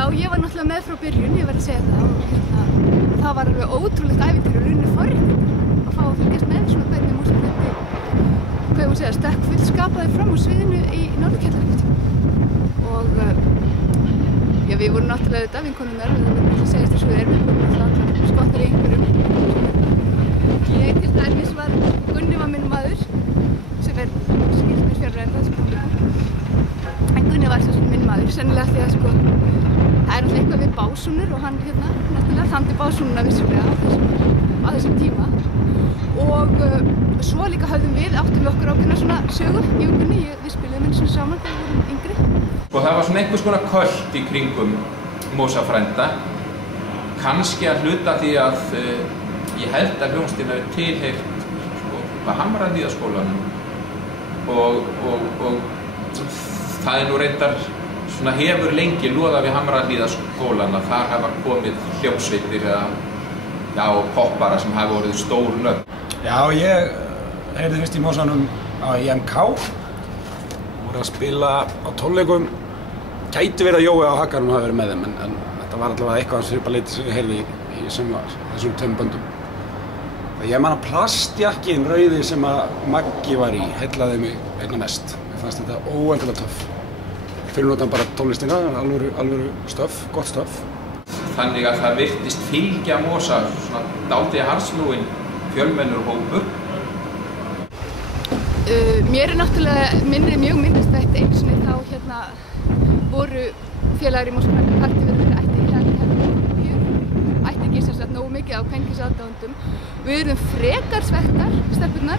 Já, ég var náttúrulega með frá byrjun, ég verð að segja það og það var alveg ótrúlegt ævintýri og runni forréttindi að fá að fylgjast með svona hvernig músíknefndi, hvað ég má segja, stökk fullskapaði fram á sviðinu í Norðurkjallavík og já, við vorum náttúrulega auðvitað vinkonurnar, við vorum alltaf að segja þessu við vorum alltaf allar skottar í einhverjum. Ég til dæmis var, Gunni var minn maður sem skilt mér fjarrra en það en Gunni var svo minn maður, sennilega því að sko það er alltaf eitthvað við básúnur og hann náttúrulega þandi básúnuna vissulega á þessum tíma og svo líka áttum við okkur ákveðna svona sögu í Gunni, við spiluðum eins og saman þegar við vorum yngri. Og það var svona einhvers konar költ í kringum Mosa frænda, kannski að hluta því að ég held að hljómsveitin hafi tilheyrt Hamrahlíðaskólanum og það er nú reyndar svona hefur lengi loðað við Hamrahlíðaskólan að þar hafa komið hljómsveitir eða poppara sem hafa orðið stór nöfn. Já, ég heyrði fyrst í Mosanum á IMK, voru að spila á tónleikum, gæti verið að Jói á Hakanum hafi verið með þeim en þetta var allavega eitthvað svipað leyti sem ég heyrði í þessum tveim böndum. Ég man að plastjakkin rauði sem að Maggi var í heillaði mig einna mest. Mér fannst þetta óendanlega töff. Fyrir notan bara tónlistina, alvöru stöff, gott stöff. Þannig að það virtist fylgja Mosa svona dálítið harðsnúinn fjölmennur hópur. Mér er náttúrulega mjög minnistætt einu sinni þá voru félagar í Mosa partíverður ætti ekki sem sagt nógu mikið á kvenkins aðdáendum. Við erum frekar svektar, stelpurnar.